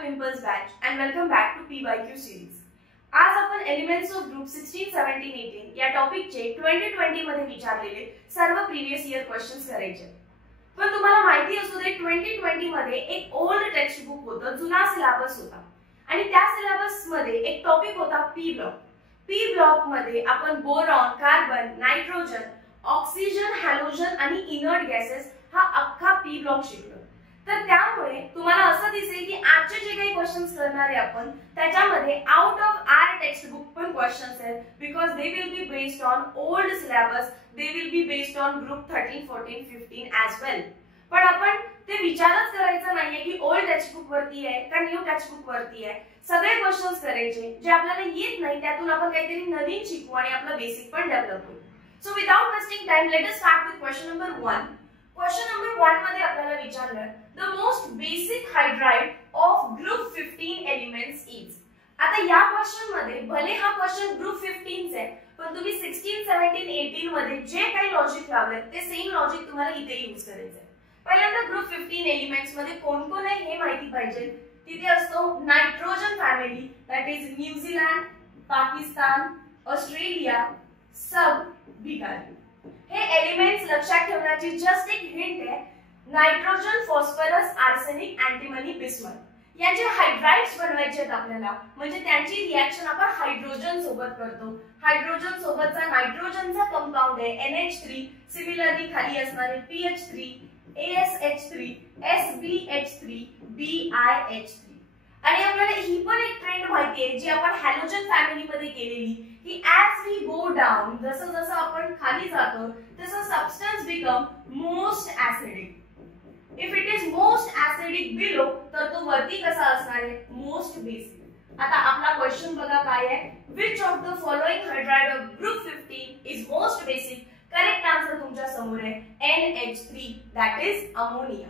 to Impulse Batch and welcome back to PYQ series. आज आपण elements of group 16, 17, 18 या टॉपिकचे 2020 मध्ये विचारलेले सर्व प्रीवियस इयर क्वेश्चन्स करायचे. पण तुम्हाला माहिती असू दे 2020 मध्ये एक ओल्ड टेक्स्ट बुक होतं, जुना सिलेबस होता आणि त्या सिलेबस मध्ये एक टॉपिक होता पी ब्लॉक. पी ब्लॉक मध्ये आपण boron, carbon, nitrogen, oxygen, halogen आणि इनर्ट गॅसेस हा अख्खा पी ब्लॉक शिकलो. तर त्यामुळे तुम्हाला असं दिसेल की आजचे जे काही क्वेश्चन्स करणार आहे आपण त्याच्यामध्ये out of our text book पण क्वेश्चन्स आहेत, because they will be based on old syllabus, they will be based on group 13, 14, 15 as well. पण आपण ते विचारच करायचं नाहीये की ओल्ड टेक्स्ट बुक वरती आहे का न्यू टेक्स्ट बुक वरती आहे. सगळे क्वेश्चन्स करायचे जे आपल्याला येत नाही, त्यातून आपण काहीतरी नवीन शिकू आणि आपलं बेसिक पण डेव्हलप होईल. So without wasting time let us start with question number 1. Question number 1 मध्ये आपल्याला विचारलं the most basic hydride of group 15 elements is. आता या क्वेश्चन मध्ये भले हा क्वेश्चन ग्रुप 15 चा आहे, पण तुम्ही 16, 17, 18 मध्ये जे काही लॉजिक लावले ते सेम लॉजिक तुम्हाला इथे यूज करायचं आहे. पहिल्यांदा ग्रुप 15 एलिमेंट्स मध्ये कोण कोण आहे हे माहिती पाहिजे. तिथे असतो nitrogen family, that is New Zealand, Pakistan, Australia, सब बिगारी. हे एलिमेंट्स लक्षात ठेवण्याची जस्ट एक हिंट आहे. Nitrogen, phosphorus, arsenic, antimony, bismuth यांचे हायड्राइड्स बनवायचे आहेत आपल्याला, म्हणजे त्यांची रिएक्शन आपण हायड्रोजन सोबत करतो. हायड्रोजन सोबतचा नायट्रोजनचा कंपाऊंड आहे NH3, सिमिलरली खाली असणारे PH3, ASH3, SBH3, BiH3. आणि आपल्याला ही पण एक ट्रेंड माहिती आहे जी आपण हॅलोजन फॅमिली मध्ये केलेली की ॲज वी गो डाऊन, जसं जसं आपण खाली जातो तसं substance become most acidic. If it is most acidic below तर तो वरती कसा असणार आहे, मोस्ट बेसिक. आता आपला क्वेश्चन बघा काय आहे. Which of the following hydride of group 15 is most basic. Correct answer तुमच्या समोर आहे NH3, that is ammonia.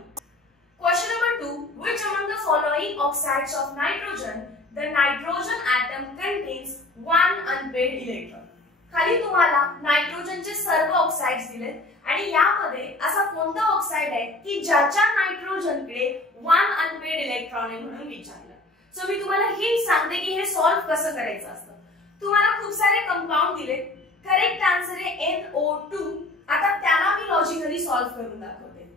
Question number 2. Which among the following oxides of nitrogen the nitrogen atom contains one unpaired electron? खाली तुम्हाला नायट्रोजनचे सर्व oxides दिलेत आणि यामध्ये असा कोणता ऑक्साइड आहे की ज्याच्या नायट्रोजनकडे वन अनपेड इलेक्ट्रॉन आहे म्हणून विचारलं. सो मी तुम्हाला हिंट सांगते की हे सॉल्व्ह कसं करायचं असतं. तुम्हाला खूप सारे कंपाऊंड दिलेत. करेक्ट आन्सर आहे NO2. आता त्याला मी लॉजिकली सॉल्व्ह करून दाखवते.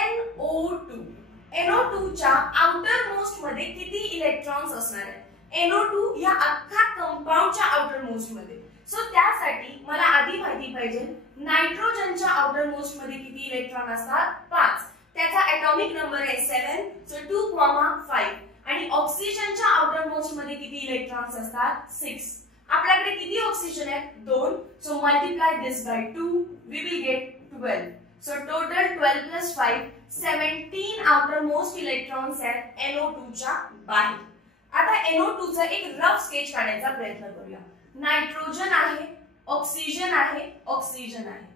NO2. NO2 च्या आउटर मोस्ट मध्ये किती इलेक्ट्रॉन्स असणार आहेत? NO2 या अख्खा कंपाऊंडच्या आउटर मोस्ट मध्ये. सो त्यासाठी मला आधी माहिती पाहिजे नायट्रोजनच्या आउटर मोस्ट मध्ये किती इलेक्ट्रॉन असतात? 5. त्याचा एटॉमिक नंबर आहे 7, सो 2,5. आणि ऑक्सिजनच्या आउटर मोस्ट मध्ये किती इलेक्ट्रॉन्स असतात? 6. आपल्याकडे किती ऑक्सिजन आहेत? 2. So multiply this by 2, we will get 12. So total 12 plus 5, 17 outermost electrons आहेत NO2 च्या बाहेर. आता NO2 चा एक रफ स्केच काढायचा प्रयत्न करूया. नायट्रोजन आहे, ऑक्सिजन आहे, ऑक्सिजन आहे.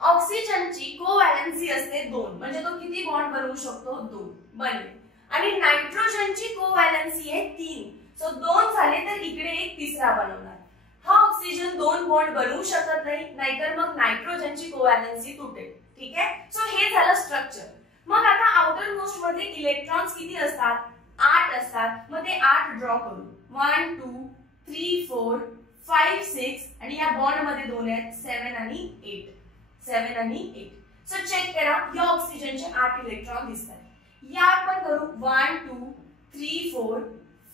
ऑक्सिजनची कोव्हॅलेन्सी असते 2, म्हणजे तो किती बॉन्ड बनवू शकतो? 2 बनले. आणि नायट्रोजनची कोव्हॅलेन्सी आहे 3, सो 2 झाले तर इकडे एक तिसरा बनवणार. हा ऑक्सिजन 2 बॉन्ड बनवू शकत नाही, नाहीतर मग नायट्रोजनची कोव्हॅलेन्सी तुटेल. ठीक आहे. सो हे झालं स्ट्रक्चर. मग आता आउटर मोस्ट मध्ये इलेक्ट्रॉन्स किती असतात? 8 असतात. मग ते 8 ड्रॉ करू. 1 2 3 4 5 6 आणि या बॉन्ड मध्ये 2 आहेत 7 आणि 8. 7 आणि 8. सो चेक करा, या ऑक्सिजनचे 8 इलेक्ट्रॉन दिसतात. या आपण करू 1 2 3 4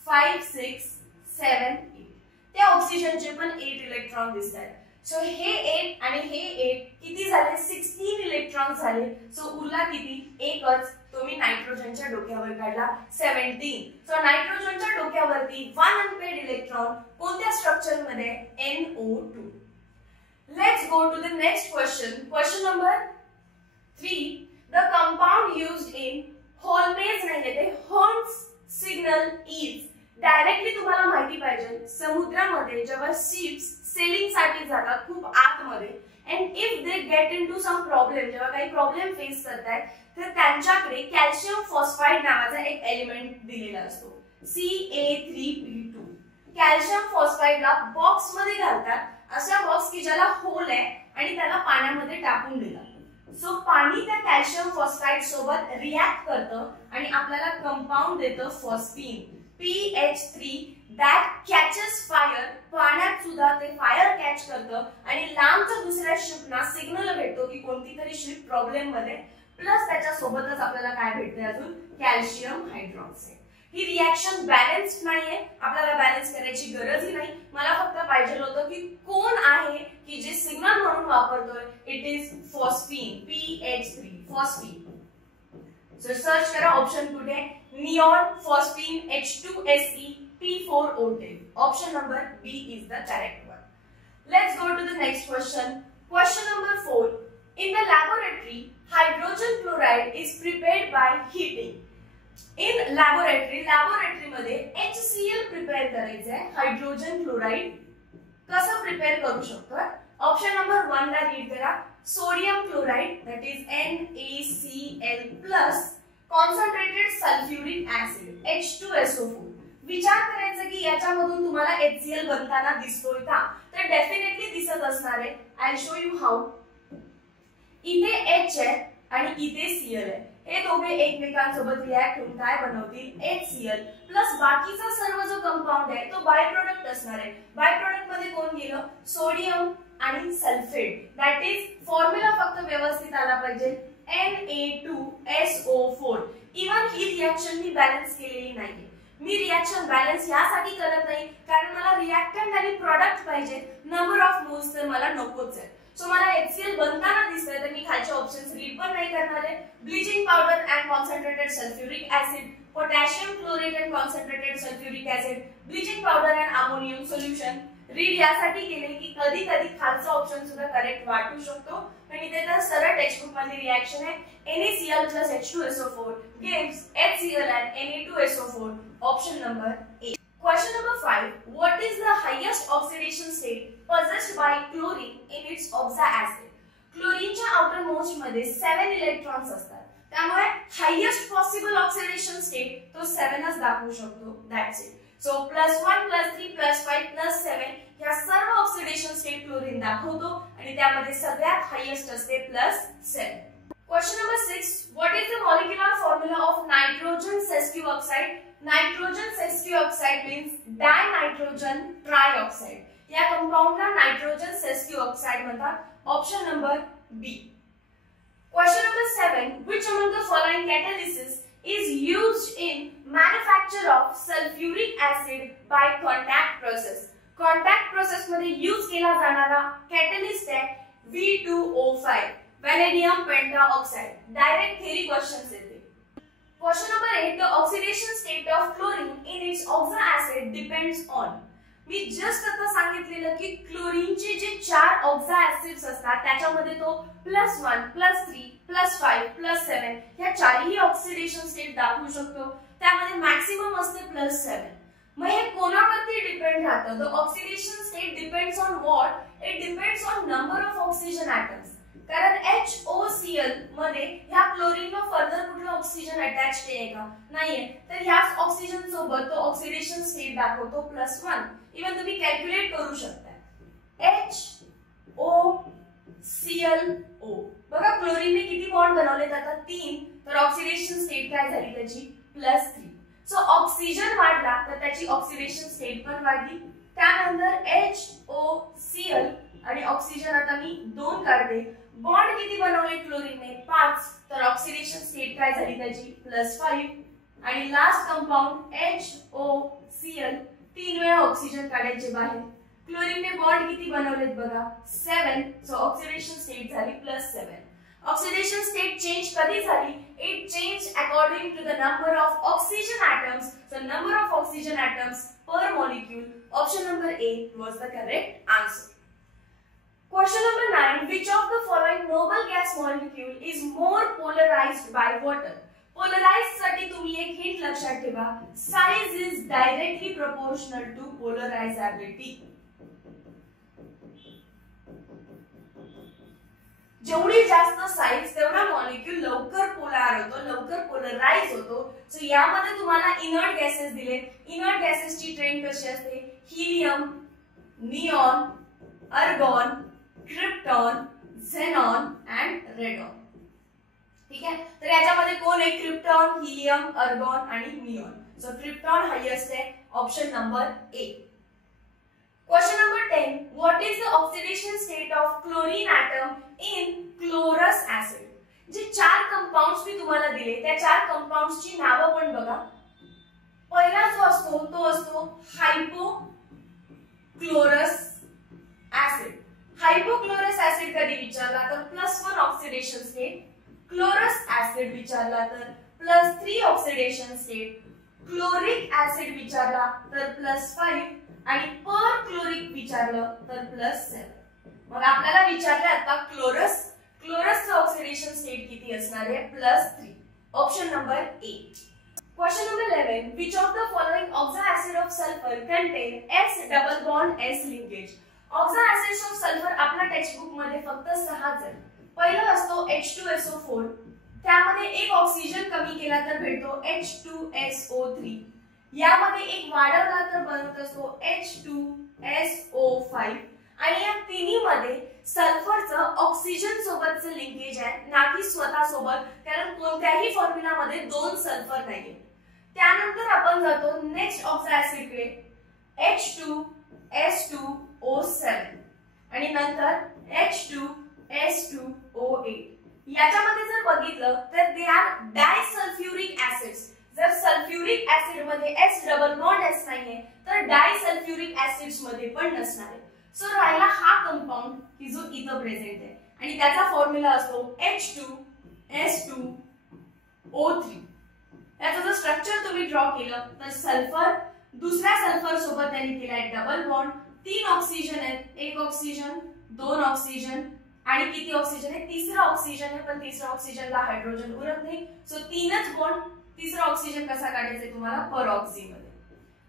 5 6 7 8. त्या ऑक्सिजनचे पण 8 इलेक्ट्रॉन दिसतात. सो हे 8 आणि हे 8 किती झाले? 16 इलेक्ट्रॉन झाले. सो उरला किती? एकच, तो मी नायट्रोजनच्या डोक्यावर काढला 17. सो नायट्रोजनच्या डोक्यावरती वन अनपेड इलेक्ट्रॉन कोणत्या स्ट्रक्चर मध्ये? NO2. Let's go to the next question. Question number 3. The compound used in Holmes नाही ते होल्म्स सिग्नल इज. डायरेक्टली तुम्हाला माहिती पाहिजे समुद्रामध्ये जेव्हा शिप्स सेलिंग साठी जातात खूप आतमध्ये, and if they get into some problem, जेव्हा काही प्रॉब्लेम फेस करतात तर त्यांच्याकडे कॅल्शियम फॉस्फाइड नावाचा एक एलिमेंट दिलेला असतो Ca3P2. कॅल्शियम फॉस्फाइडला बॉक्स मध्ये घालतात, अशा बॉक्स की ज्याला होल आहे आणि त्याला पाण्यामध्ये टाकून दिला. सो पाणी त्या कॅल्शियम फॉस्फाईड सोबत रिॲक्ट करतं आणि आपल्याला कंपाऊंड देतं phosphine PH3 that catches fire. पाण्यात सुद्धा ते फायर कॅच करतं आणि लांबच्या दुसऱ्या शिपना सिग्नल भेटतो की कोणती तरी शिप प्रॉब्लेम मध्ये, प्लस त्याच्या सोबतच आपल्याला काय भेटते अजून कॅल्शियम हायड्रॉक्साईड. ही रिएक्शन बॅलन्स्ड नाहीये, आपल्याला बॅलन्स करायची गरजही नाही. मला फक्त पाहिजे होतं की कोण आहे की जे सिग्नल म्हणून वापरतोय. It is phosphine PH3 phosphine. So search करा ऑप्शन कुठे, neon phosphine H2SE P4O10. Option number B is the correct one. Let's go to the next question. Question number 4. In the laboratory, hydrogen chloride is prepared by heating. In laboratory मध्ये HCl prepare करायचं आहे. Hydrogen chloride कसं prepare करू शकतो? Option number 1 ला read करा. Sodium chloride that is NaCl plus concentrated sulfuric acid H2SO4. विचार करायचा की याच्यामधून तुम्हाला HCl बनताना दिसतोय का? तर डेफिनेटली दिसत असणार आहे. I show you how. इथे H आहे आणि इथे Cl आहे. हे दोघे एकमेकांसोबत रिॲक्ट होऊन काय बनवतील? HCl प्लस बाकीचा सर्व जो कंपाऊंड आहे तो बाय प्रोडक्ट असणार आहे. बाय प्रोडक्ट मध्ये कोण गेलं? सोडियम आणि सल्फेट. दॅट इज फॉर्म्युला फक्त व्यवस्थित आला पाहिजे, Na2SO4. इव्हन ही रिॲक्शन मी बॅलन्स केलेली नाहीये. मी रिएक्शन बॅलन्स यासाठी करत नाही कारण मला रिएक्टंट आणि प्रॉडक्ट पाहिजे. नंबर ऑफ मोल्स तर मला नकोच आहे. सो मला HCl बनताना दिसतंय तर मी खालचे ऑप्शन्स रीड पण नाही करणार आहे. Bleaching powder and concentrated sulphuric acid, potassium chlorate and concentrated sulphuric acid, bleaching powder and ammonium solution. Read यासाठी केले की कधी कधी खालचा ऑप्शन सुद्धा करेक्ट वाटू शकतो. पण इथे तर सरळ टेक्स्टबुक मध्ये रिएक्शन आहे. NaCl plus H2SO4 gives HCl and Na2SO4. Option number A. Question number 5. What is the highest oxidation state possessed by chlorine in its oxa acid? क्लोरीनच्या आउटर मोस्ट मध्ये 7 इलेक्ट्रॉन्स असतात. त्यामुळे हायेस्ट पॉसिबल ऑक्सिडेशन स्टेट तो 7च दाखवू शकतो. That's it. So +1 +3 +5 +7 या सर्व oxidation state chlorine दाखवतो आणि त्यामध्ये सगळ्यात हायेस्ट असते +7. Question number 6. What is the molecular formula of nitrogen sesquioxide? Nitrogen sesquioxide means dinitrogen trioxide. या कंपाउंडला नायट्रोजन सेस्क्यूऑक्साइड म्हणतात. Option number B. Question number 7. Which among the following catalysis is used in manufacture of sulfuric acid by contact process? Contact process मध्ये use केला जाणारा catalyst आहे V2O5 vanadium pentaoxide. Direct theory questions येते. Question number 8. The oxidation state of chlorine in its oxa acid depends on. Me just आता सांगितलेलं की क्लोरीनचे जे 4 ऑक्सा acids असतात त्याच्यामध्ये तो +1 +3 +5 +7 ह्या चारही ऑक्सिडेशन स्टेट दाखवू शकतो. त्यामध्ये मॅक्सिमम असते +7. मग हे कोणावरती डिपेंड राहतं? The oxidation state depends on what? It depends on number of oxygen atoms. कारण HOCl मध्ये ह्या क्लोरीनला फर्दर कुठला ऑक्सिजन अटॅच्ड आहे का? नाहीये. तर ह्याच ऑक्सिजन सोबत तो ऑक्सिडेशन स्टेट दाखवतो +1. इवन तुम्ही कॅल्क्युलेट करू शकता. HOClO. बघा क्लोरीनने किती बॉन्ड बनवलेत आता? 3. तर ऑक्सिडेशन स्टेट काय झाली त्याची? +3. सो ऑक्सिजन वाढला तर त्याची ऑक्सिडेशन स्टेट पण वाढली. त्यानंतर HOCl आणि ऑक्सिजन आता मी 2 काढते. बॉन्ड किती बनवले क्लोरीनने? 5. तर ऑक्सिडेशन स्टेट काय झाली त्याची? +5. आणि लास्ट कंपाउंड HOCl 3 वेळा ऑक्सिजन काढायचे बाहेर. क्लोरीनने बॉन्ड किती बनवलेत बघा? 7. सो ऑक्सिडेशन स्टेट झाली +7. ऑक्सिडेशन स्टेट चेंज कधी झाली? It change according to the number of oxygen atoms. So number of oxygen atoms per molecule. Option number A was the correct answer. Question number 9. Which of the following noble gas molecule is more polarized by water? Polarized साठी तुम्ही एक hint लक्षात ठेवा. Size is directly proportional to polarizability. जेवढी जास्त size तेवढा molecule लवकर polar होतो, लवकर पोलराइज होतो. सो यामध्ये तुम्हाला इनर्ट गॅसेस दिले. इनर्ट गॅसेसची ट्रेंड कशी असते? Helium, neon, argon, krypton, xenon and radon. ठीक आहे. तर याच्यामध्ये कोण आहे? क्रिप्टॉन, हिलियम, अर्गॉन आणि निऑन. सो क्रिप्टॉन हायेस्ट आहे, option number A. Question number 10. What is the oxidation state of chlorine atom in chlorous acid? जे 4 कंपाउंड्स मी तुम्हाला दिले त्या 4 कंपाउंड्सची नावं पण बघा. पहिला जो असतो तो असतो हायपोक्लोरस ऍसिड. हायपोक्लोरस ऍसिड कधी विचारला तर +1 ऑक्सिडेशन स्टेट, क्लोरस ऍसिड विचारला तर +3 ऑक्सिडेशन स्टेट, क्लोरिक ऍसिड विचारला तर +5 आणि परक्लोरिक विचारलं तर +7. मग आपल्याला विचारलं आता क्लोरसचं ऑक्सिडेशन स्टेट किती असणार आहे? +3. Option number A. Question number 11. Which of the following oxo acid of sulfur contain S double bond S linkage? Oxo acids of sulphur आपल्या टेक्स्ट बुक मध्ये फक्त 6 आहेत. पहिला असतो H2SO4. त्यामध्ये एक ऑक्सिजन कमी केला तर भेटतो H2SO3. यामध्ये एक वाढवला तर बनत असतो H2SO5. आणि या तिन्ही मध्ये सल्फरचं ऑक्सिजन सोबतचं लिंकेज आहे, ना की स्वतः सोबत, कारण कोणत्याही फॉर्म्युला मध्ये 2 सल्फर नाहीये. त्यानंतर आपण जातो नेक्स्ट ऑक्सो ऍसिड कडे H2S2O7 आणि नंतर H2S2O8. याच्यामध्ये जर बघितलं तर दे आर डायसल्फ्युरिक ऍसिड्स. जर सल्फ्युरिक ऍसिड मध्ये S डबल बॉन्ड S नाहीये तर डायसल्फ्युरिक ऍसिड्स मध्ये पण नसणार आहे. सो राहिला हा कंपाऊंड की जो इथं प्रेझेंट आहे आणि त्याचा फॉर्म्युला असतो H2S2O3. याचं जर स्ट्रक्चर तुम्ही ड्रॉ केलं तर सल्फर दुसऱ्या सल्फर सोबत त्यांनी केलाय डबल बॉन्ड. 3 ऑक्सिजन आहेत, 1 ऑक्सिजन, 2 ऑक्सिजन आणि किती ऑक्सिजन आहे? तिसरा ऑक्सिजन आहे, पण तिसऱ्या ऑक्सिजनला हायड्रोजन उरत नाही. सो 3च बॉन्ड. तिसरा ऑक्सिजन कसा काढायचा तुम्हाला? परऑक्सी मध्ये.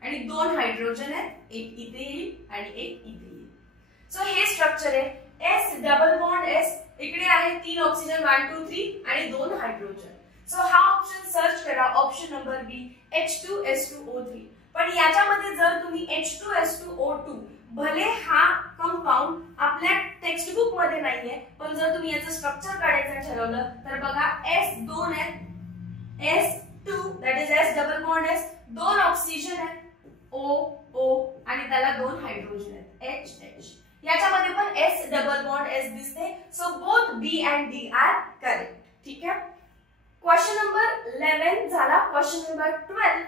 आणि 2 हायड्रोजन आहेत, एक इथे येईल आणि एक इथे येईल. सो हे स्ट्रक्चर आहे S डबल बॉन्ड S. इकडे आहे 3 ऑक्सिजन 1 2 3 आणि 2 हायड्रोजन. सो हा ऑप्शन सर्च करा, ऑप्शन नंबर बी H2S2O3. पण याच्यामध्ये जर तुम्ही H2S2O2 भले हा कंपाऊंड आपल्या टेक्स्ट बुक मध्ये नाहीये, पण जर तुम्ही याचं स्ट्रक्चर काढायचं ठरवलं तर बघा S2 आहेत, S2 that is S double bond S, 2 oxygen आहेत O आणि त्याला 2 हायड्रोजन आहेत H. याच्यामध्ये पण S डबल बॉन्ड S दिसते. So both B and D are correct. ठीक आहे. क्वेश्चन नंबर 11 झाला. Question number 12.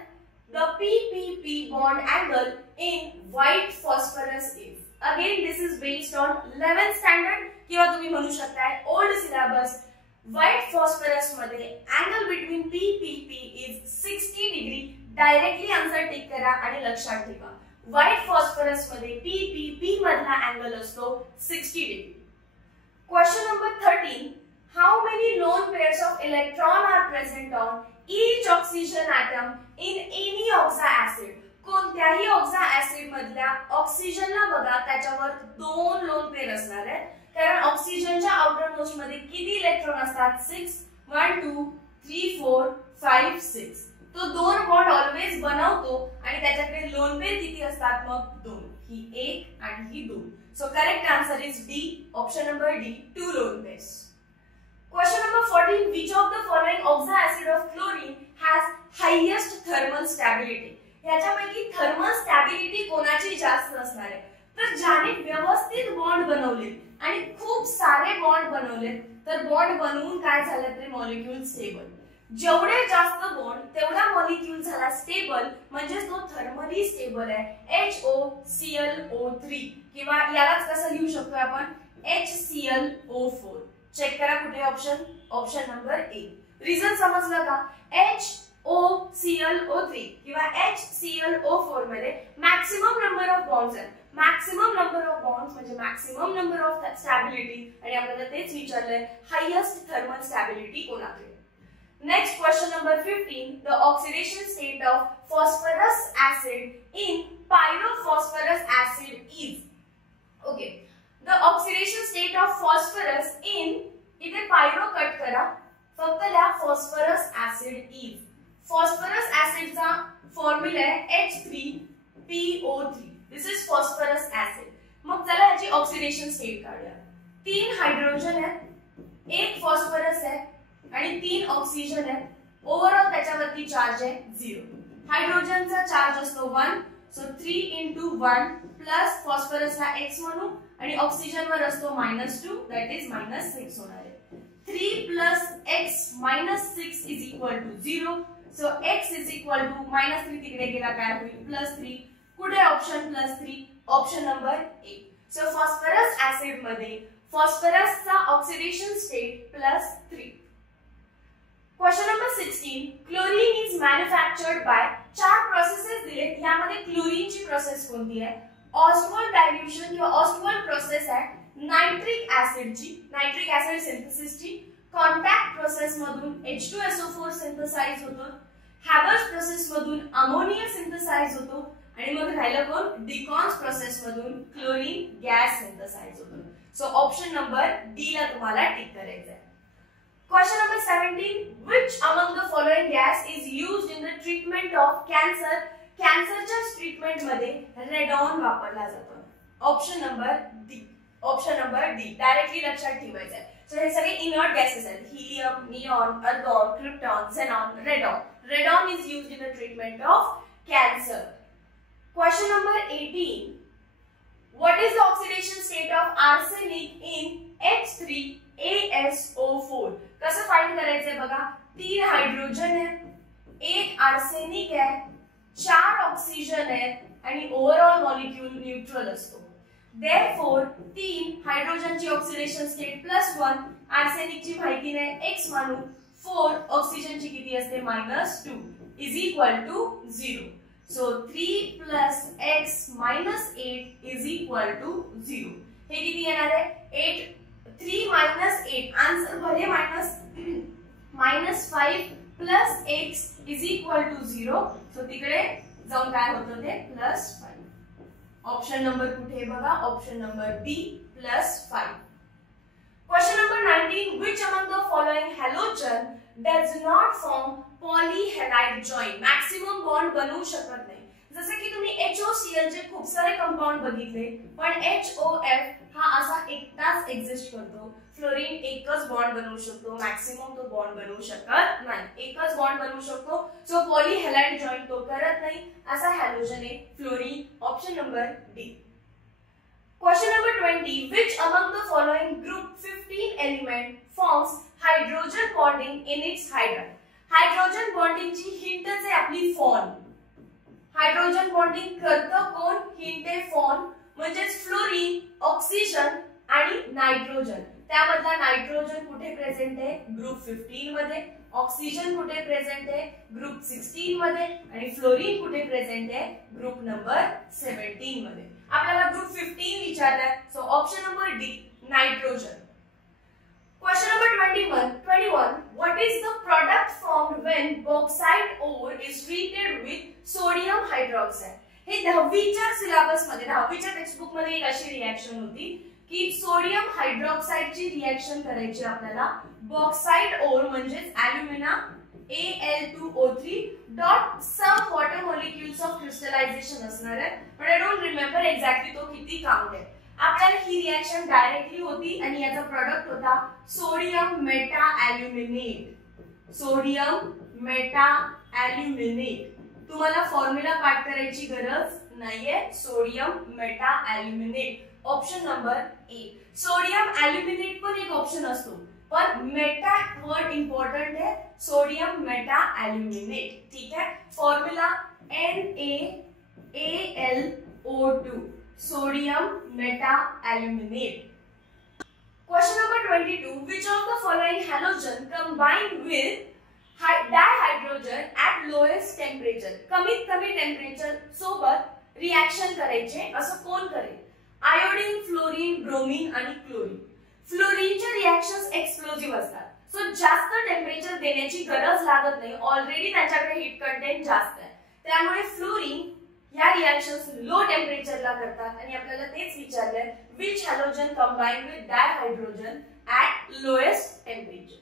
The PPP bond angle in white phosphorus is. Again this is based on 11th standard किंवा तुम्ही म्हणू शकताय ओल्ड सिलेबस. व्हाइट फॉस्फरस मध्ये angle between PPP is 60 degree. Directly answer tick करा आणि लक्षात ठेवा व्हाइट फॉस्फरस मध्ये PPP मधला अँगल असतो 60 degree. Question number 13. How many lone pairs of electron are present on each oxygen atom in any oxo acid? कोणत्याही oxo acid मधल्या ऑक्सिजनला बघा त्याच्यावर 2 लोन पेअर असणार आहेत, कारण ऑक्सिजनच्या आउटर मोस्ट मध्ये किती इलेक्ट्रॉन असतात? 6. 1 2 3 4 5 6. तो 2 बॉन्ड ऑलवेज बनवतो आणि त्याच्याकडे लोन पेअर किती असतात? मग 2. ही 1 आणि ही 2. So correct answer is D, option number D, 2 loan pairs. Question number 14. Which of the following oxo acid of chlorine has highest thermal stability? याच्यापैकी थर्मल स्टॅबिलिटी कोणाची जास्त असणार आहे? तर ज्याने व्यवस्थित बॉन्ड बनवले आणि खूप सारे बॉन्ड बनवले तर बॉन्ड बनवून काय झालं तर मॉलिक्यूल स्टेबल. जेवढे जास्त बॉन्ड तेवढा मॉलिक्यूल झाला स्टेबल, म्हणजे तो थर्मली स्टेबल आहे. HOClO3 किंवा यालाच कसं लिहू शकतो आपण? HClO4. चेक करा कुठे option? Option number A. Reason समजलं का? HOClO3 किंवा HClO4 मध्ये मॅक्सिमम नंबर ऑफ बॉन्ड्स आहेत. मॅक्सिमम नंबर ऑफ बॉन्ड्स म्हणजे मॅक्सिमम नंबर ऑफ स्टॅबिलिटी, आणि आपल्याला तेच विचारलंय हायेस्ट थर्मल स्टॅबिलिटी कोणाकडे. Next question number 15. The oxidation state of phosphorus acid in pyrophosphorus acid is. Okay, the oxidation state of phosphorus in, इथे pyro cut करा, फक्त लिहा फॉस्फरस ऍसिड इज. फॉस्फरस ऍसिडचा फॉर्म्युला आहे H3PO3. This is phosphorus acid. मग चला याची oxidation state काढूया. 3 हायड्रोजन आहे, 1 फॉस्फरस आहे आणि 3 ऑक्सिजन आहे. ओव्हरऑल त्याच्यावरती चार्ज आहे 0. हायड्रोजनचा चार्ज असतो 1, सो 3 × 1 प्लस फॉस्फरसला x म्हणू आणि ऑक्सिजनवर असतो -2, दॅट इज -6 होणार आहे. 3 + x -6 = 0. सो x -3 तिकडे गेला काय होईल +3. कुठे option +3? Option number A. So phosphorus acid मध्ये फॉस्फरसचा oxidation state +3. Question number 16. Chlorine is manufactured by 4 processes दिलेत. यामध्ये क्लोरीनची प्रोसेस कोणती आहे? ऑस्मोल डायल्यूशन किंवा ऑस्मोल प्रोसेस आहे नायट्रिक ऍसिडची, नायट्रिक ऍसिड सिंथेसिसची. कॉन्टॅक्ट प्रोसेस मधून H2SO4 सिंथेसाइज होतो. हॅबर्स प्रोसेस मधून अमोनिया सिंथेसाइज होतो आणि मग राहिलं कोण? डिकॉन्स प्रोसेस मधून क्लोरीन गॅस सिंथेसाइज होतो. सो ऑप्शन नंबर डी ला तुम्हाला टिक करायचं आहे. Question number 17. Which among the following gas is used in the treatment of cancer? कॅन्सरच्या ट्रीटमेंट मध्ये रेडॉन वापरला जातो. Option number D. Option number D directly लक्षात ठेवायचं आहे. सो हे सगळे इनर्ट गॅसेस आहेत. Helium, neon, argon, krypton, xenon, radon. Radon is used in the treatment of cancer. Question number 18. What is the oxidation state of arsenic in H3ASO4? कसं find करायचंय बघा. 3 hydrogen आहे, 1 आर्सेनिक आहे, 4 oxygen आहे आणि overall molecule neutral असतो. Therefore 3 हायड्रोजनची oxidation state +1, आर्सेनिकची माहिती नाही x मानू, 4 ऑक्सिजनची किती असते -2 = 0. So 3 + x - 8 = 0. हे किती येणार आहे? 8. 3 - 8 आन्सर भले -5 + x = 0. सो तिकडे जाऊन काय होतं ते +5. ऑप्शन नंबर कुठे बघा? Option number B +5. Question number 19. Which among the following halogen does not form polyhalide joint? Maximum bond बनवू शकत नाही. जसे की तुम्ही HOCl चे खूप सारे कंपाउंड बघितले, पण HOF हा असा एकटाच एक्झिस्ट करतो. फ्लोरीन एकच बॉन्ड बनवू शकतो, मॅक्सिमम तो बॉन्ड बनवू शकत नाही. एकच बॉन्ड बनवू शकतो. सो पॉलीहॅलाइड जॉइंट तो करत नाही. असा हॅलोजन आहे fluorine. Option number D. Question number 20. Which among the following group 15 element forms hydrogen bonding in its hydra? Hydrogen बॉन्डिंगची हिंट आहे आपली फॉन. हायड्रोजन बॉन्डिंग करतं कोण? हिंट आहे फॉन. म्हणजेच फ्लोरीन, ऑक्सिजन आणि नायट्रोजन. त्यामधला नायट्रोजन कुठे प्रेझेंट आहे? ग्रुप 15 मध्ये. ऑक्सिजन कुठे प्रेझेंट आहे? ग्रुप 16 मध्ये. आणि फ्लोरीन कुठे प्रेझेंट आहे? ग्रुप नंबर 17 मध्ये. आपल्याला ग्रुप 15 विचारलाय. So option number D nitrogen. Question number 21. What is the product formed when bauxite ore is treated with sodium hydroxide? हे 10वीच्या सिलेबस मध्ये 10वीच्या टेक्स्टबुक मध्ये एक अशी रिएक्शन होती की सोडियम हायड्रॉक्साइड ची रिएक्शन करायची आपल्याला. बॉक्साइट ओर म्हणजे alumina Al2O3 dot some water molecules of crystallization असणार आहे. पण आय डोंट रिमेंबर एक्झॅक्टली तो किती काउंट आहे. आपल्याला ही रिएक्शन डायरेक्टली होती आणि याचा प्रोडक्ट होता sodium meta aluminate. Sodium meta aluminate. तुम्हाला फॉर्म्युला पाठ करायची गरज नाहीये. Sodium meta aluminate. Option number A. Sodium aluminate पण एक ऑप्शन असतो, पण मेटा वर्ड इम्पॉर्टंट आहे. Sodium meta aluminate. ठीक आहे. Formula NaAlO2. Sodium meta aluminate. Question number 22. Which of the following halogen combined with dihydrogen at lowest temperature? कमीत कमी temperature सोबत रिएक्शन करायचे असं कोण करेल? आयोडीन, फ्लोरीन, ब्रोमीन आणि क्लोरीन. फ्लोरीनचे रिएक्शन्स एक्सप्लोजिव्ह असतात. सो जास्त टेम्परेचर देण्याची गरज लागत नाही. ऑलरेडी त्यांच्याकडे हीट कंटेंट जास्त आहे. त्यामुळे फ्लोरीन या रिएक्शन्स लो टेम्परेचरला करतात आणि आपल्याला तेच विचारलंय which halogen combined with dihydrogen at lowest temperature.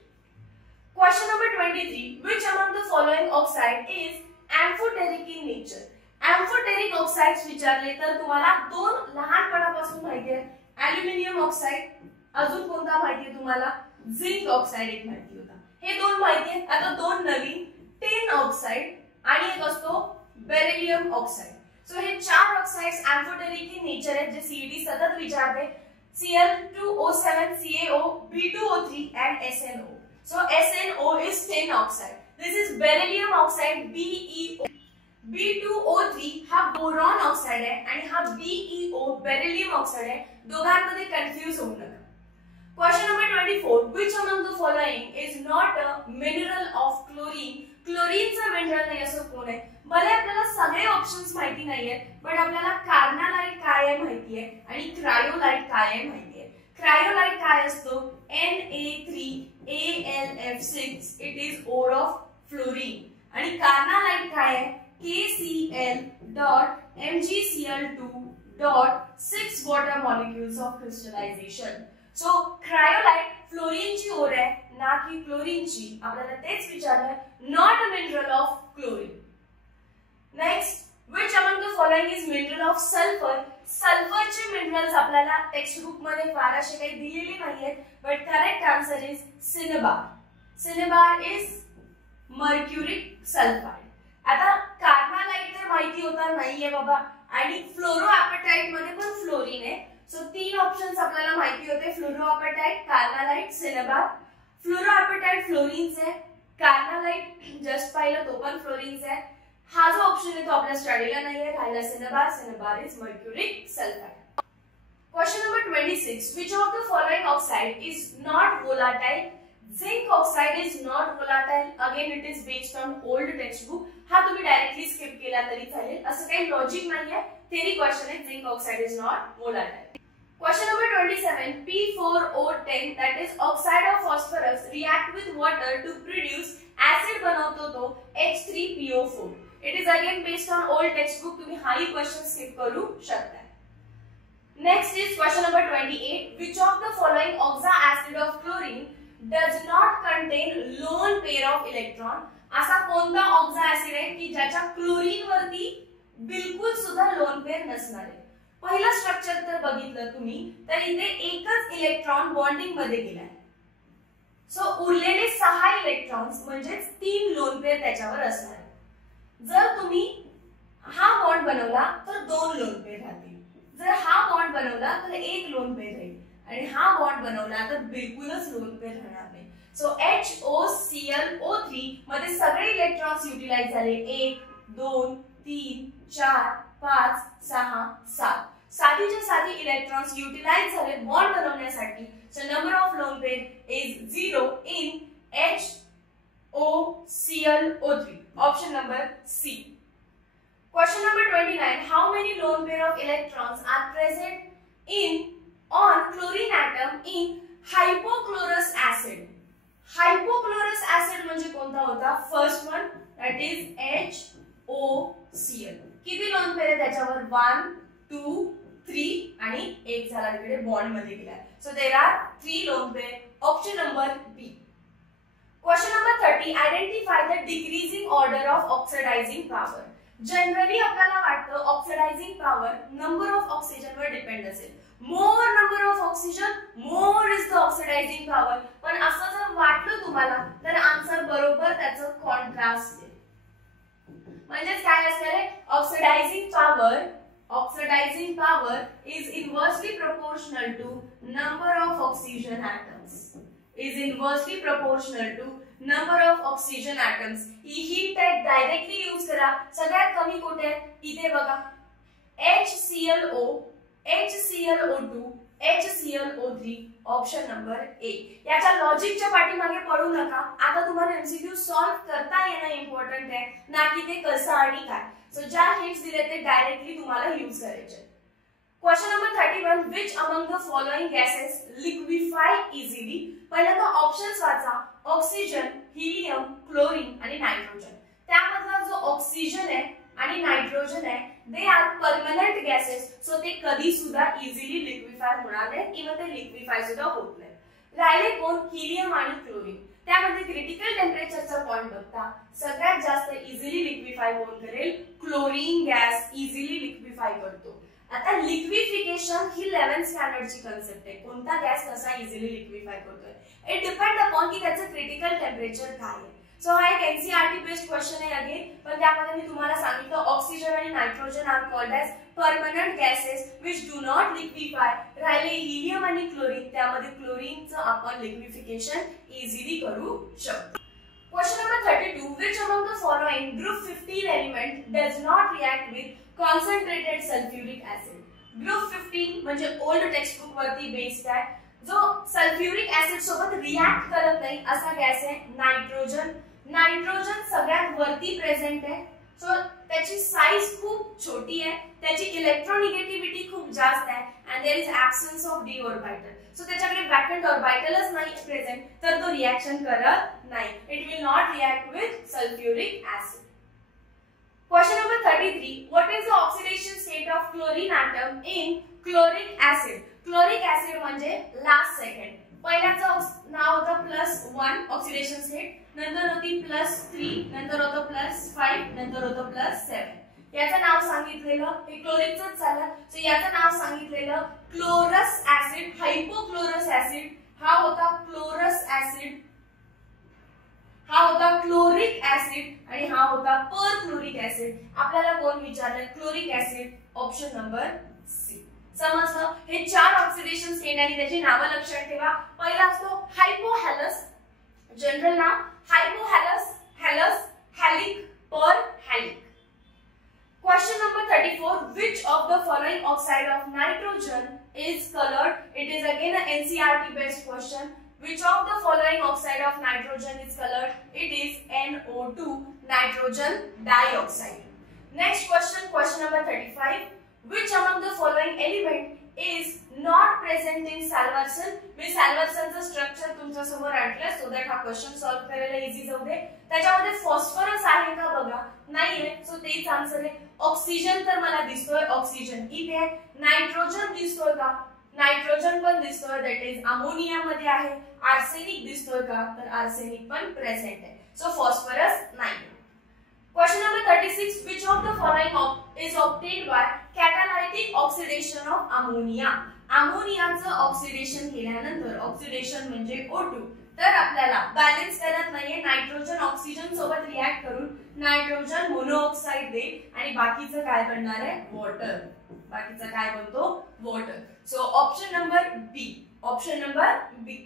Question number 23. Which among the following oxide is amphoteric in nature? Amphoteric oxides विचारले तर तुम्हाला दोन लहानपणापासून माहिती आहे. ॲल्युमिनियम ऑक्साइड, अजून कोणता माहिती आहे तुम्हाला? झिंक ऑक्साइड एक माहिती होता. हे दोन माहिती आहेत. आता दोन नवीन, टिन ऑक्साइड आणि एक असतो बेरिलियम ऑक्साइड. सो हे चार ऑक्साइड्स एम्फोटेरिक इन नेचर आहेत जे सीईटी सतत विचारते. Cl2O7, CaO, B2O3 and SnO. So SnO is tin oxide. This is beryllium oxide BeO. B2O3 हा बोरॉन ऑक्साइड आहे आणि हा BeO बेरिलियम ऑक्साइड आहे. दोघांमध्ये कन्फ्यूज होऊ नका. Question number 24. Which among the following is not a mineral of chlorine? क्लोरीनचा mineral नाही असं कोण आहे? भले आपल्याला सगळे ऑप्शन्स माहिती नाहीयेत, पण आपल्याला कार्नालाइट काय आहे माहिती आहे आणि क्रायोलाइट काय आहे माहिती आहे. क्रायोलाइट काय असतो? Na3AlF6. It is ore of fluorine. आणि कार्नालाइट काय आहे? KCl.MgCl2.6 water molecules of crystallization. So cryolite फ्लोरीनची ओर आहे ना की क्लोरीनची. आपल्याला तेच विचारलंय. Not a mineral of chlorine. Next, which among the following is mineral of sulfur? सल्फरचे मिनरल्स आपल्याला टेक्स्ट बुक मध्ये फार असे काही दिलेले नाहीयेत, but correct answer is cinnabar. Cinnabar is mercuric sulphide. आता कार्नालाइट तर माहिती होता नाहीये बाबा, आणि फ्लोरोएपेटाइट मध्ये पण फ्लोरीन आहे. सो तीन ऑप्शन्स आपल्याला माहिती होते, फ्लोरोएपेटाइट, कार्नालाइट, सिनेबार. फ्लोरोएपेटाइट फ्लोरीनचा आहे, कार्नालाइट जस्ट पाहिलं तो पण फ्लोरीनचा आहे. हा जो ऑप्शन आहे तो आपल्या स्टडीला नाहीये. राहिला cinnabar. Cinnabar is mercuric sulphide. Question number 26. Which of the following oxide is not volatile? Zinc oxide is not volatile. Again it is based on old textbook. हा तुम्ही डायरेक्टली स्किप केला तरी चालेल, असं काही लॉजिक नाहीये. थेरी क्वेश्चन आहे. Zinc oxide is not volatile. Question number 27. P4O10 that is oxide of phosphorus react with water to produce acid बनवतो तो H3PO4. It is again based on old textbook. तुम्ही हाही क्वेश्चन स्किप करू शकता. Next is question number 28. Which of the following oxa acid of chlorine does not contain lone pair of electron? असा कोणता ऑक्सा acid आहे की ज्याच्या क्लोरीन वरती बिलकुल सुद्धा लोन पेयर नसणार आहे? पहिलं स्ट्रक्चर तर बघितलं तुम्ही तर इथे एकच इलेक्ट्रॉन बॉन्डिंग मध्ये गेलाय. सो उरलेले 6 इलेक्ट्रॉन्स म्हणजे 3 लोन पेयर त्याच्यावर असणार. जर तुम्ही हा बॉन्ड बनवला तर 2 लोन पेयर राहतील. जर हा बॉन्ड बनवला तर 1 लोन पेयर राहील आणि हा बॉन्ड बनवला तर बिलकुलच लोन पेयर राहणार नाही. सो HOClO3 मध्ये सगळे इलेक्ट्रॉन्स युटिलाइज झाले. 1 2 3 4 5 6 7. साधीच्या साधी इलेक्ट्रॉन्स युटिलाइज झाले बॉन्ड बनवण्यासाठी. So number of lone pair is 0 in HOClO3. Option number C. Question number 29. How many lone pair of electrons are present on chlorine atom in hypochlorous acid? Hypochlorous acid म्हणजे कोणता होता? First one that is HOCl. किती lone pair आहे त्याच्यावर? 1 2 3 आणि एक झाला तिकडे बॉन्ड मध्ये गेला. So there are 3 lone pair. Option number B. Question number 30. Identify the decreasing order of oxidizing power. Generally आपल्याला वाटतं oxidising power number of oxygen वर डिपेंड असेल. मोर number of oxygen more is the oxidising power. पण असं जर वाटलं तुम्हाला तर आन्सर बरोबर त्याचं कॉन्ट्रास्ट आहे. म्हणजे काय असणार आहे? Oxidizing power is inversely proportional to number of oxygen atoms. Is inversely proportional to number of oxygen atoms. ही हिंट आहे, डायरेक्टली यूज करा. सगळ्यात कमी कुठे आहे? इथे बघा. HClO, HClO2, HClO3. Option number ए. याच्या लॉजिकच्या पाठीमागे पडू नका. आता तुम्हाला एमसीक्यू सॉल्व करता येणं इम्पॉर्टंट आहे ना की ते कसं आणि काय. सो ज्या हिंट्स दिले ते डायरेक्टली तुम्हाला यूज करायचे. Question number 31. Which among the following gases liquefy easily? पहिल्यांदा ऑप्शन्स वाचा. ऑक्सिजन, हिलियम, क्लोरीन आणि नायट्रोजन. त्यामधला जो ऑक्सिजन आहे आणि नायट्रोजन आहे they are permanent gases. So ते कधी सुद्धा इझिली लिक्विफाय होणार नाहीत किंवा ते लिक्विफाय सुद्धा होत नाहीत. राहिले कोण? हिलियम आणि क्लोरीन. त्यामध्ये क्रिटिकल टेम्परेचरचा पॉइंट बघता सगळ्यात जास्त इझिली लिक्विफाय कोण करेल? क्लोरीन गॅस इझिली लिक्विफाय करतो. आता लिक्विफिकेशन ही 11th स्टँडर्डची कन्सेप्ट आहे. कोणता गॅस कसा इझिली लिक्विफाय करतोय, इट डिपेंड अपॉन की त्याचं क्रिटिकल टेम्परेचर काय आहे. सो हा एक एनसीईआरटी बेस्ड क्वेश्चन आहे अगेन, पण त्यामध्ये मी तुम्हाला सांगितलं ऑक्सिजन आणि nitrogen are called as permanent gases which do not liquefy. राहिले हिलियम आणि क्लोरीन, त्यामध्ये क्लोरीनचं आपण लिक्विफिकेशन इझिली करू शकतो. Question number 32. Which among the following group 15 element does not react with concentrated sulfuric acid? Group 15 म्हणजे old text book वरती based आहे. जो सल्फ्युरिक ऍसिड सोबत रिएक्ट करत नाही असा गॅस आहे नायट्रोजन. नायट्रोजन सगळ्यात वरती प्रेझेंट आहे. सो त्याची साइज खूप छोटी आहे, त्याची इलेक्ट्रोनिगेटिव्हिटी खूप जास्त आहे and there is absence of d orbital. So त्याच्याकडे वॅकंट ऑर्बिटलच नाही प्रेझेंट, तर तो रिएक्शन करत नाही. It will not react with sulphuric acid. Question number 33. What is the oxidation state of chlorine atom in chloric acid? Chloric acid म्हणजे last second. पहिल्याचं नाव होतं +1 oxidation state, नंतर होती +3, नंतर होतं +5, नंतर होतं +7. याचं नाव सांगितलेलं हे क्लोरिकचंच झालं. सो याचं नाव सांगितलेलं क्लोरस ऍसिड, हायपोक्लोरस ऍसिड. हा होता क्लोरस ऍसिड, हा होता क्लोरिक ऍसिड आणि हा होता परक्लोरिक ऍसिड. आपल्याला कोण विचारलं? Chloric acid. Option number C. समजलं? हे 4 ऑक्सिडेशन स्टेट आणि त्याची नावं लक्षात ठेवा. पहिला असतो हायपोहॅलस, general now हायपोहॅलस, हॅलस, हॅलिक, per हॅलिक. Question number 34. Which of the following oxide of nitrogen is colored? It is again an NCERT based question. Which of the following oxide of nitrogen is colored? It is NO2, nitrogen dioxide. Next question, question number 35. Which among the following element is not present in salvarsan? मी salvarsanचं structure तुमच्या समोर आणलंय so that हा question solve करायला easy जाऊ दे. त्याच्यामध्ये फॉस्फरस आहे का बघा, नाहीये. सो तेच आन्सर आहे. ऑक्सिजन तर मला दिसतोय, ऑक्सिजन इथे आहे. नायट्रोजन दिसतोय का? नायट्रोजन पण दिसतोय, दॅट इज अमोनिया मध्ये आहे. आर्सेनिक दिसतोय का? तर आर्सेनिक पण प्रेझेंट आहे. सो फॉस्फरस नाही. Question number 36. Which of the following is obtained by catalytic oxidation of ammonia? अमोनियाचं ऑक्सिडेशन केल्यानंतर, ऑक्सिडेशन म्हणजे O2, तर आपल्याला बॅलन्स करत नाहीये. नायट्रोजन ऑक्सिजन सोबत रिएक्ट करून नायट्रोजन मोनोऑक्साइड दे आणि बाकीचं काय बनणार आहे? वॉटर. बाकीचं काय बनतो? Water. So option number B. Option number B.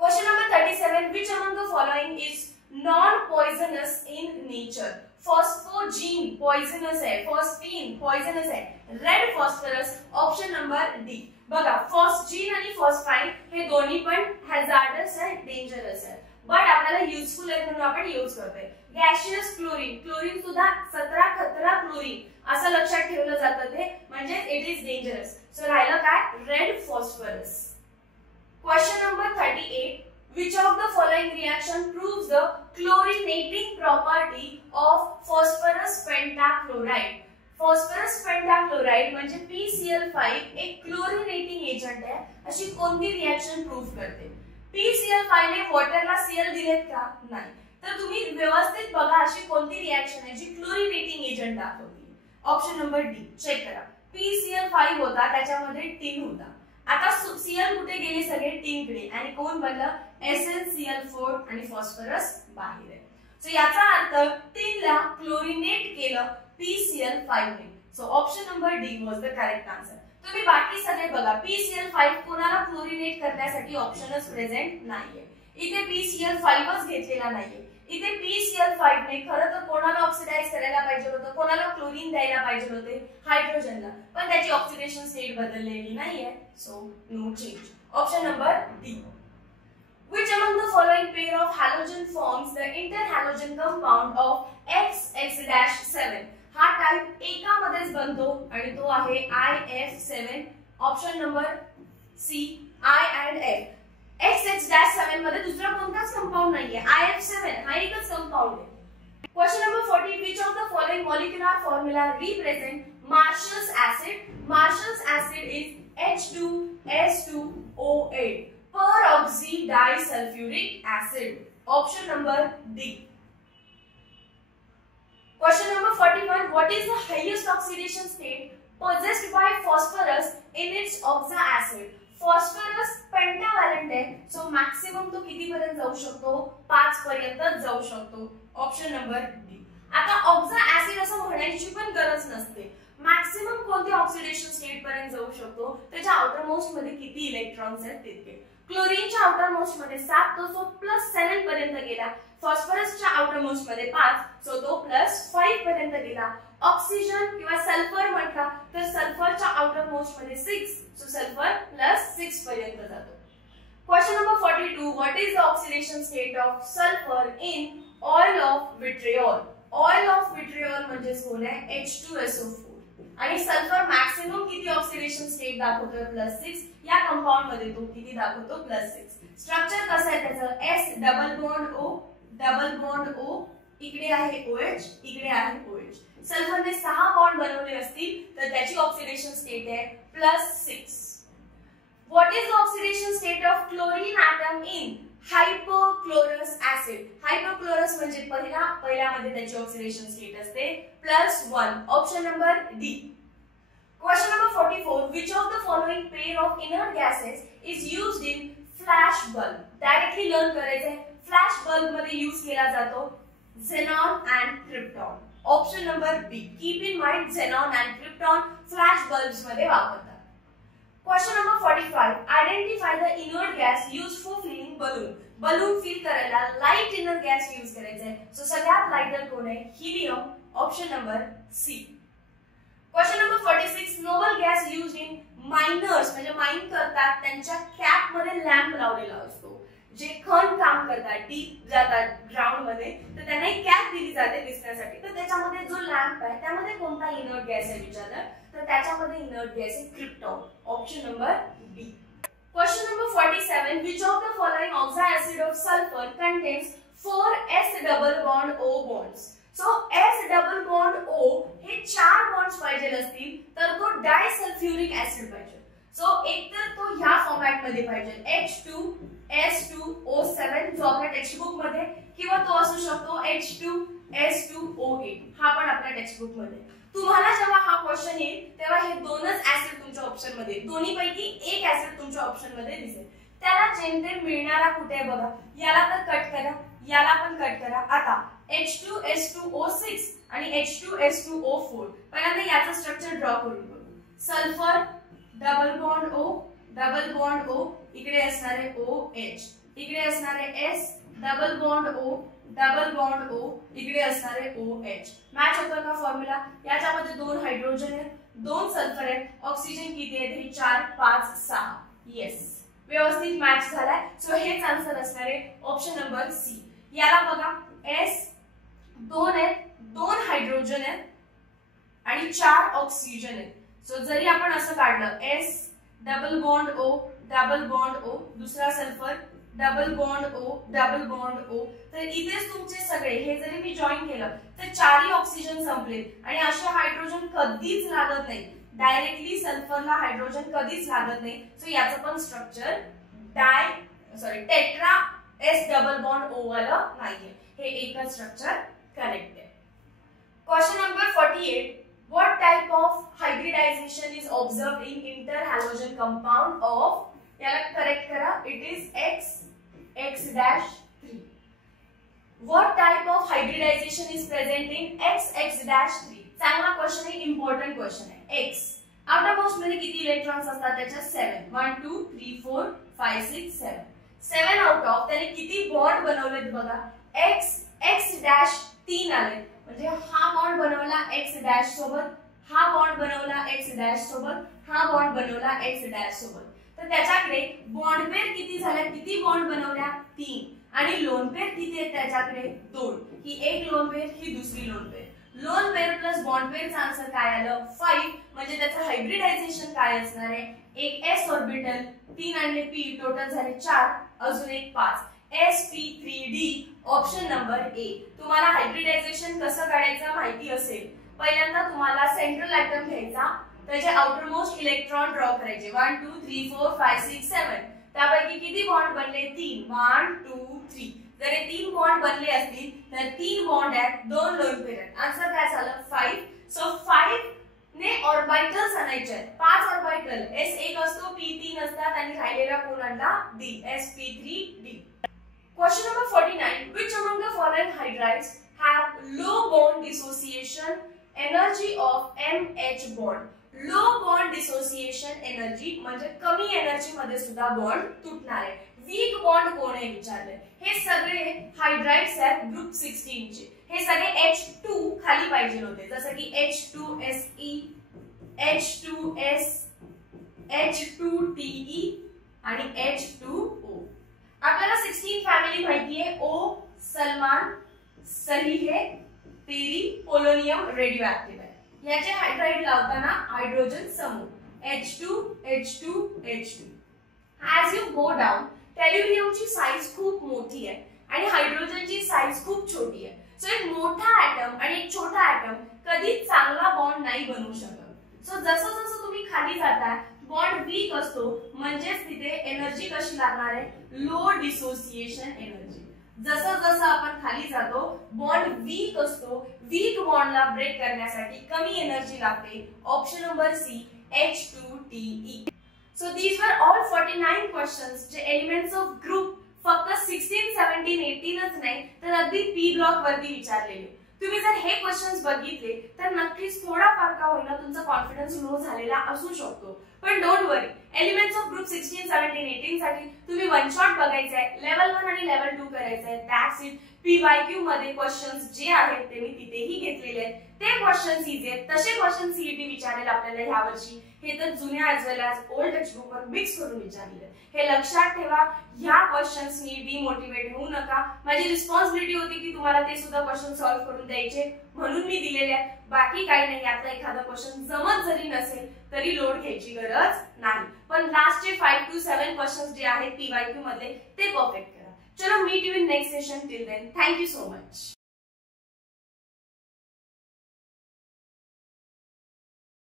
Question number 37. Which among the following is non-poisonous in nature? Phosphogene poisonous है, phosphine poisonous है, red phosphorus. Option number D. बघा phosgene आणि phosphine हे दोन्ही पण हॅझार्डस आहे, डेंजरस आहे, but आपल्याला युजफुल आहे म्हणून आपण यूज करतोय. गॅशियस क्लोरीन, क्लोरीन सुद्धा 17 खतरा क्लोरीन असं लक्षात ठेवलं जातं ते, म्हणजे इट इज डेंजरस. सो राहिलं काय? Red phosphorus. Question number 38. Which of the following reaction proves the chlorinating property of phosphorus pentachloride? Phosphorus pentachloride म्हणजे PCl5 एक क्लोरिनेटिंग एजंट आहे. अशी कोणती रिएक्शन प्रूव्ह करते? PCl5 ने वॉटरला Cl दिलेत का? नाही. तर तुम्ही व्यवस्थित बघा अशी कोणती रिएक्शन आहे जी क्लोरिनेटिंग एजंट दाखवते. Option number D. चेक करा. PCl5 होता, त्याच्यामध्ये टिन होता. आता Cl कुठे गेले? सगळे टिन कडे, आणि कोण बनलं? SnCl4 आणि फॉस्फरस बाहेर आहे. सो याचा अर्थ टिनला क्लोरिनेट केलं PCl5 ने. सो ऑप्शन नंबर डी वाज द करेक्ट आन्सर. तुम्ही बाकी सगळे बघा. PCl5 कोणाला क्लोरिनेट करण्यासाठी ऑप्शनच प्रेझेंट नाहीये. इथे PCl5च घेतलेला नाहीये. इथे PCl5 ने खरं तर कोणाला ऑक्सिडाइज करायला पाहिजे होतं? कोणाला क्लोरीन द्यायला पाहिजे होते? हायड्रोजनला. पण त्याची ऑक्सिडेशन स्टेट बदललेली नाहीये. So no change. Option number D. Which among the following pair of halogen forms the interhalogen compound of XX-7? हा टाइप एकामध्येच बनतो आणि तो आहे IF7. Option number C. I and F. XX-7 मध्ये दुसरा कोणताच कंपाउंड नाहीये. IF7 हा एकच कंपाउंड आहे. Question number 40. Which of the following molecular formula represent Marshall's acid? Marshall's acid is H2S2O8. peroxydisulfuric acid. Option number D. Question number 41. What is the highest oxidation state possessed by phosphorus in its oxa acid. Phosphorus pentavalent आहे, so maximum तो किती पर्यंत जाऊ शकतो? 5 पर्यंत जाऊ शकतो. Option number D. आता ऑक्सा ऍसिड असं म्हणायची पण गरज नसते. मॅक्सिमम कोणते ऑक्सिडेशन स्टेट पर्यंत जाऊ शकतो? त्याच्या आउटर मोस्ट मध्ये किती इलेक्ट्रॉन्स आहेत तितके. क्लोरीनच्या आउटर मोस्ट मध्ये 7, तो +7 पर्यंत गेला. फॉस्फरसच्या आउटर मोस्ट मध्ये 5, सो तो +5 पर्यंत गेला. ऑक्सिजन किंवा सल्फर म्हटला तर सल्फरच्या आउटर मोस्ट मध्ये 6, सो सल्फर +6 पर्यंत जातो. Question number 42. What is the oxidation state of sulphur in oil of vitriol? Oil of vitriol म्हणजे कोण आहे? H2SO4. आणि सल्फर मॅक्सिमम किती ऑक्सिडेशन स्टेट दाखवतो? +6. या कंपाऊंड मध्ये तो किती दाखवतो? +6. स्ट्रक्चर कसं आहे त्याचं? S double bond O double bond O, इकडे आहे OH, इकडे आहे OH. सल्फरने 6 बॉन्ड बनवले असतील तर त्याची ऑक्सिडेशन स्टेट आहे +6. What is the oxidation state of chlorine atom in hypochlorous acid? Hypochlorous म्हणजे पहिल्यामध्ये त्याची ऑक्सिडेशन स्टेट असते +1. Option number D. Question number 44. Which of the following pair of inert gases is used in flash bulb? Directly learn करायचंय. Flash bulb मध्ये use केला जातो xenon and krypton. Option number B. Keep in mind xenon and krypton flash bulbs मध्ये वापरतात. Question number 45. Identify the inert gas used for filling balloon. Balloon fill करायला light inert gas use करायचा आहे, so सगळ्यात lighter कोण आहे? Helium. Option number C. Question number 46. Noble gas used in miners म्हणजे mine करतात त्यांच्या कॅप मध्ये लॅम्प लावलेला असतो. जे खण काम करतात, डीप जातात ग्राउंड मध्ये, तर त्यांना एक कॅप दिली जाते दिसण्यासाठी. तर त्याच्यामध्ये जो लॅम्प आहे त्यामध्ये कोणता इनर्ट गॅस आहे विचारलं तर त्याच्यामध्ये इनर्ट गॅस आहे krypton. Option number B. Question number 47. Which of the following oxo acid of sulphur contains 4 S double bond O bonds? So S double bond O हे 4 बॉन्ड्स पाहिजे असतील तर तो डायसल्फ्युरिक ऍसिड पाहिजे. सो एक तर तो ह्या फॉर्मॅट मध्ये पाहिजे H2S2O7 जो आपल्या टेक्स्ट बुक मध्ये, किंवा तो असू शकतो H2S2O8 हा पण आपल्या टेक्स्ट बुक मध्ये. तुम्हाला जेव्हा हा क्वेश्चन येईल तेव्हा हे दोनच ऍसिड तुमच्या ऑप्शन मध्ये, दोन्ही पैकी एक ऍसिड तुमच्या ऑप्शन मध्ये दिसेल. त्याला जेमतेम मिळणारा कुठे आहे बघा. याला तर कट करा, याला पण कट करा. आता H2S2O6 आणि H2S2O4. पहिल्यांदा याचं स्ट्रक्चर ड्रॉ करून बघू. Sulphur double bond O double bond O, इकडे असणारे OH, इकडे असणारे S double bond O double bond O, इकडे असणारे OH. मॅच होतं का फॉर्म्युला? याच्यामध्ये 2 हायड्रोजन आहेत, 2 सल्फर आहेत. ऑक्सिजन किती आहे? 4 5 6. येस, व्यवस्थित मॅच झालाय. सो हेच आन्सर असणार आहे ऑप्शन नंबर सी. याला बघा S 2 आहेत, 2 हायड्रोजन आहेत आणि 4 ऑक्सिजन आहेत. सो जरी आपण असं काढलं S double bond O double bond O, दुसरा sulphur double bond O double bond O, तर इथेच तुमचे सगळे हे जरी मी जॉईन केलं तर 4ही ऑक्सिजन संपलेत आणि असे हायड्रोजन कधीच लागत नाही. डायरेक्टली सल्फरला हायड्रोजन कधीच लागत नाही. सो याचं पण structure tetra S double bond O वाला नाहीये, हे एकच स्ट्रक्चर करेक्ट आहे. Question number 48. What type of hybridization is observed in interhalogen compound of? याला करेक्ट करा. It is XX-3. What type of hybridization is present in XX-3? चांगला question आहे, important question आहे. X आउटर मोस्ट मध्ये किती electrons असतात? त्याच्या 7. 1 2 3 4 5 6 7. 7 out of त्याने किती बॉन्ड बनवलेत बघा. X3 आले म्हणजे हा बॉन्ड बनवला X' सोबत, हा बॉन्ड बनवला X' सोबत, हा बॉन्ड बनवला X' सोबत. तर त्याच्याकडे बॉन्ड पेअर किती झाल्या? किती बॉन्ड बनवल्या? 3. आणि लोन पेअर किती आहे त्याच्याकडे? 2. ही एक लोन पेअर, ही दुसरी lone pair. Lone pair plus bond पेअरचा आन्सर काय आलं? 5. म्हणजे त्याचं हायब्रिडायझेशन काय असणार आहे? एक S ऑर्बिटल, 3 आणि P टोटल झाले 4, अजून एक 5. sp3d. ऑप्शन नंबर ए. तुम्हाला हायब्रिडायझेशन कसं काढायचं माहिती असेल, पहिल्यांदा तुम्हाला सेंट्रल ॲटम घ्यायचा, त्याचे आउटर मोस्ट इलेक्ट्रॉन ड्रॉ करायचे. 1 2 3 4 5 6 7. त्यापैकी किती बॉन्ड बनले? 3. 1 2 3. जर हे 3 बॉन्ड बनले असतील तर 3 बॉन्ड आहेत, 2 लोन पेअर आहेत. आन्सर काय झालं? 5. सो 5 ने ऑर्बिटल्स आणायचे आहेत. 5 ऑर्बिटल s1 असतो, p3 असतात आणि राहिलेला कोण आणला d, sp3d. Question number 49. Which among the following hydrides have low bond dissociation energy of MH bond? Low bond dissociation energy म्हणजे कमी एनर्जी मध्ये सुद्धा बॉन्ड तुटणार आहे. वीक बॉन्ड कोण आहे विचारले. हे सगळे हायड्राइड्स आहेत ग्रुप 16 चे. हे सगळे H2 खाली पाहिजे होते, जसं की H2Se, H2S, H2Te आणि H2O. आपल्याला 16 फॅमिली माहिती आहे. O सलमान, सही है, तेरी, पोलोनियम रेडिओएक्टिव्ह आहे. याचे हायड्राइड लावताना हायड्रोजन समूह H2 H2 H2. As you go down, टेल्युरियमची साइज खूप मोठी आहे आणि हायड्रोजनची साइज खूप छोटी आहे. सो एक मोठा ऍटम आणि एक छोटा ऍटम कधीच चांगला बॉन्ड नाही बनवू शकत. सो जसं जसं तुम्ही खाली जाता बॉन्ड वीक असतो, म्हणजेच तिथे एनर्जी कशी लागणार आहे, लो डिसोसिएशन एनर्जी. जसं जसं आपण खाली जातो बॉन्ड वीक असतो, वीक बॉन्डला ब्रेक करण्यासाठी कमी एनर्जी लागते. Option number C H2Te. So these are all 49 questions जे एलिमेंट्स ऑफ ग्रुप फक्त 16, 17, 18च नाही तर अगदी पी ब्लॉक वरती विचारलेले. तुम्ही जर हे क्वेश्चन्स बघितले तर नक्कीच थोडाफार का होईना तुमचा कॉन्फिडन्स लो झालेला असू शकतो. पण don't worry, elements of group 16, 17, 18 साठी तुम्ही वन शॉट बघायचं आहे, लेवल 1 आणि लेवल 2 करायचं आहे. That's it. PYQ मध्ये क्वेश्चन्स जे आहेत ते मी तिथेही घेतलेले आहेत. ते क्वेश्चन्स इझी आहेत. तसे क्वेश्चन सीईटी विचारेल आपल्याला ह्या वर्षी. हे तर जुन्या ऍज वेल ऍज ओल्ड टेक्स्टबुक वर मिक्स करून विचारले. हे लक्षात ठेवा. ह्या क्वेश्चन्सनी डिमोटिवेट होऊ नका. माझी रिस्पॉन्सिबिलिटी होती की तुम्हाला ते सुद्धा क्वेश्चन सॉल्व्ह करून द्यायचे, म्हणून मी दिलेले आहेत. बाकी काही नाही. यातला एखादा क्वेश्चन जमत जरी नसेल तरी लोड घ्यायची गरज नाही. पण लास्टचे 5 to 7 क्वेश्चन्स जे आहेत PYQ मध्ये ते परफेक्ट करा. चलो meet you in next session. Till then thank you so much.